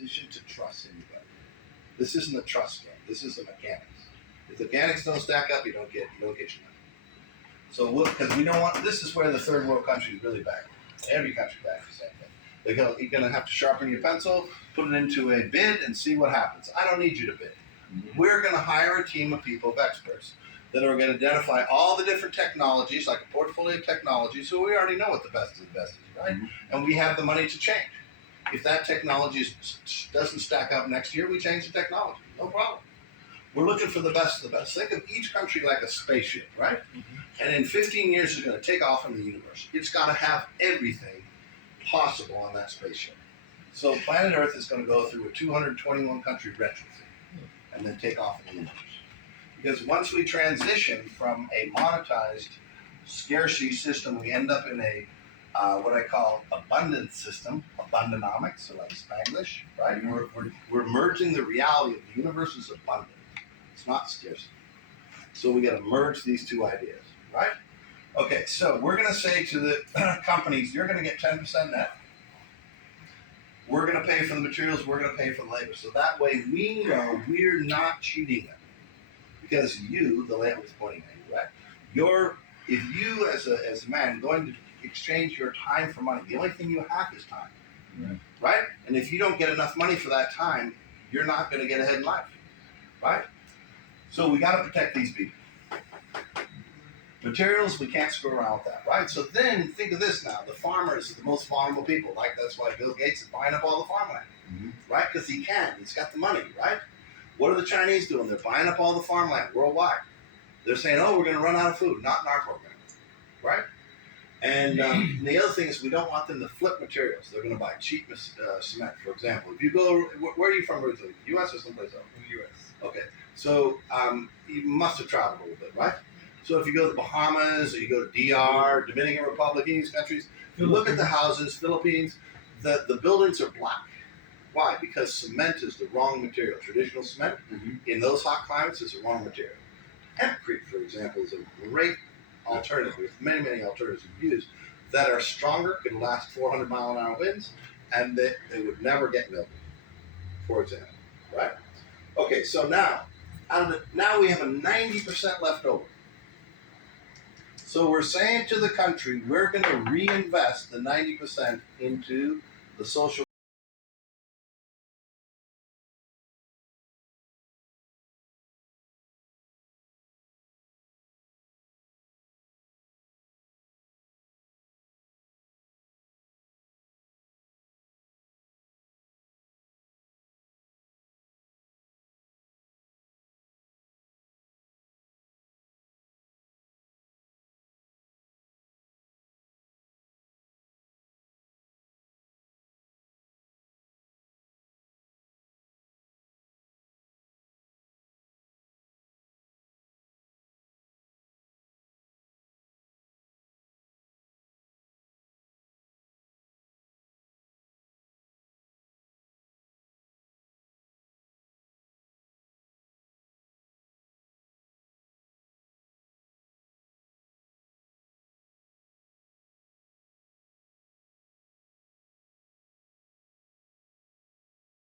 position to trust anybody. This isn't a trust game. This is a mechanics. If the mechanics don't stack up, you don't get your money. So because we don't want, this is where the third world country is really bad. Every country bad the same thing. You're going to have to sharpen your pencil, put it into a bid, and see what happens. I don't need you to bid. We're going to hire a team of people, of experts, that are going to identify all the different technologies, like a portfolio of technologies, so we already know what the best of the best is, right? And we have the money to change. If that technology doesn't stack up next year, we change the technology. No problem. We're looking for the best of the best. Think of each country like a spaceship, right? And in 15 years, it's going to take off in the universe. It's got to have everything possible on that spaceship. So planet Earth is going to go through a 221 country retrofit and then take off in the universe. Because once we transition from a monetized scarcity system, we end up in a what I call abundance system, abundonomics, so like Spanglish, right? We're merging the reality of the universe is abundant. It's not scarcity. So we got to merge these two ideas, right? Okay, so we're going to say to the companies, you're going to get 10% net. We're going to pay for the materials. We're going to pay for the labor. So that way we know we're not cheating them. Because you, the label is pointing at you, right? If you as a man going to exchange your time for money, the only thing you have is time, right? And if you don't get enough money for that time, you're not going to get ahead in life, right? So we got to protect these people. Materials, we can't screw around with that, right? So then think of this now. The farmers are the most vulnerable people. Like that's why Bill Gates is buying up all the farmland, right? Because he can. He's got the money, right? What are the Chinese doing? They're buying up all the farmland worldwide. They're saying, oh, we're going to run out of food. Not in our program, right? And the other thing is we don't want them to flip materials. They're going to buy cheap cement, for example. If you go, where are you from originally? U.S. or someplace else? U.S. Okay. So you must have traveled a little bit, right? So if you go to the Bahamas or you go to DR, Dominican Republic, these countries, you look at the houses, Philippines, the buildings are black. Why? Because cement is the wrong material. Traditional cement in those hot climates is the wrong material. Hempcrete, for example, is a great alternative with many, many alternatives used that are stronger, can last 400-mile-an-hour winds, and they would never get mildew, for example, right? Okay, so now we have a 90% left over. So we're saying to the country, we're going to reinvest the 90% into the social